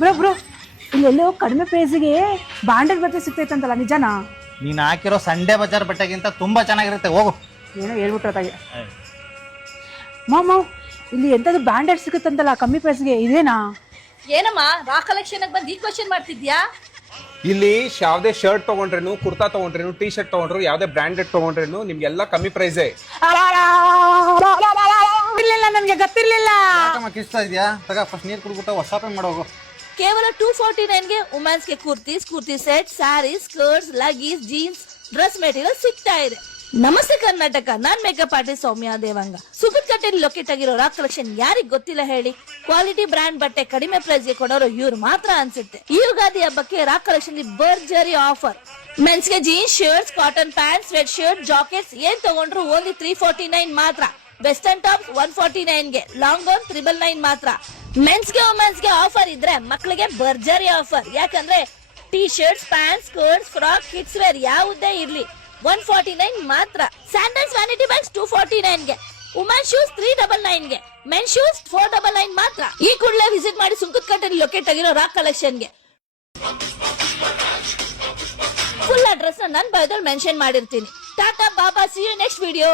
Bro bro ಇಲ್ಲೆಲ್ಲೋ ಕಡಿಮೆ ಪ್ರೈಸಿಗೆ bonded ಬಟ್ಟೆ ಸಿಗ್ತೈತಂತಲ್ಲ ನಿಜನಾ? ನೀನ್ ಹಾಕಿರೋ ಸಂಡೆ ಬಜಾರ್ ಬಟ್ಟೆಗಿಂತ ತುಂಬಾ ಚೆನ್ನಾಗಿರುತ್ತೆ, ಹೋಗು. ಏನೋ ಹೇಳ್ಬಿಟ್ಟಾಗೆ ಮಾಮ, ಇಲ್ಲಿ ಎಂತದ್ದು ಬ್ಯಾಂಡೆಡ್ ಸಿಗುತ್ತಂತಲ್ಲ ಕಮ್ಮಿ ಪ್ರೈಸ್ಗೆ, ಇದೇನಾ? ಏನಮ್ಮ ರಾ ಕಲೆಕ್ಷನ್ ಬಂದು ಈ ಕ್ವಶನ್ ಮಾಡ್ತಿದ್ಯಾ? ಇಲ್ಲಿ ಯಾವ್ದೇ ಶರ್ಟ್ ತಗೊಂಡ್ರೇನು, ಕುರ್ತಾ ತಗೊಂಡ್ರೇನು, ಟೀ ಶರ್ಟ್ ತಗೊಂಡ್ರು, ಯಾವ್ದೇ ಬ್ರಾಂಡೆಡ್ ತಗೊಂಡ್ರೇನು ನಿಮ್ಗೆಲ್ಲ ಕಮ್ಮಿ ಪ್ರೈಸೇ. ಇರ್ಲಿಲ್ಲ, ನನ್ಗೆ ಗೊತ್ತಿರ್ಲಿಲ್ಲ. ಯಾಕಮ್ಮ ಕಿಸ್ತಾ ಇದೆಯಾ? ತಗ ಫಸ್ಟ್ ನೀರು ಕುಡ್ಬಿಟ್ಟು ಶಾಪಿಂಗ್ ಮಾಡೋಗು. ಕೇವಲ 249 ಗೆ ವುಮೆನ್ಸ್ ಗೆ kurti set, saris, skirts, leggings, jeans, dress material ಸಿಗ್ತಾ ಇದೆ. ನಮಸ್ತೆ ಕರ್ನಾಟಕ, ನಾನ್ ಮೇಕಪ್ ಆರ್ಟಿಸ್ಟ್ ಸೌಮ್ಯ ದೇವಂಗ. ಸುಗತ್ಕಟ್ಟೆಯಲ್ಲಿ ಲೊಕೇಟ್ ಆಗಿರೋ ರಾ ಕಲೆಕ್ಷನ್ ಯಾರಿಗ್ ಗೊತ್ತಿಲ್ಲ ಹೇಳಿ? ಕ್ವಾಲಿಟಿ ಬ್ರಾಂಡ್ ಬಟ್ಟೆ ಕಡಿಮೆ ಪ್ರೈಸ್ ಗೆ ಕೊಡೋರು ಇವ್ರು ಮಾತ್ರ ಅನ್ಸುತ್ತೆ. ಈ ಯುಗಾದಿ ಹಬ್ಬಕ್ಕೆ ರಾ ಕಲೆಕ್ಷನ್ ಭರ್ಜರಿ ಆಫರ್. ಮೆನ್ಸ್ ಗೆ jeans, shirts, cotton pant, sweat shirt, jackets ಏನ್ ತಗೊಂಡ್ರು ಓನ್ಲಿ 349 ಮಾತ್ರ. ವೆಸ್ಟರ್ನ್ ಟಾಪ್ 149 ಗೆ, ಲಾಂಗ್ ಗೌನ್ 999 ಮಾತ್ರ. ಮೆನ್ಸ್ ಗೆ ವುಮೆನ್ಸ್ ಗೆ ಆಫರ್ ಇದ್ರೆ ಮಕ್ಕಳಿಗೆ ಭರ್ಜರಿ ಆಫರ್. ಯಾಕಂದ್ರೆ T shirts, pant, skirts, frock, kids wear ಯಾವುದೇ ಇರ್ಲಿ 149 ಮಾತ್ರ. ಸ್ಯಾಂಡಲ್ಸ್, ವ್ಯಾನಿಟಿ ಬ್ಯಾಗ್ಸ್ 249 ಗೆ, ವುಮೆನ್ ಶೂಸ್ 399 ಗೆ, ಮೆನ್ ಶೂಸ್ 499 ಮಾತ್ರ. ಈ ಕೂಡಲೇ ವಿಸಿಟ್ ಮಾಡಿ ಸುಂಕದಕಟ್ಟೆಯಲ್ಲಿ ಲೊಕೇಟ್ ಆಗಿರೋ ರಾ ಕಲೆಕ್ಷನ್ ಗೆ. ಫುಲ್ ಅಡ್ರೆಸ್ ನನ್ನ ಬಯೋದಲ್ಲಿ ಮೆನ್ಷನ್ ಮಾಡಿರ್ತೀನಿ. ಟಾಟಾ ಬಾಬಾ, ಸಿ ಯು ನೆಕ್ಸ್ಟ್ ವಿಡಿಯೋ.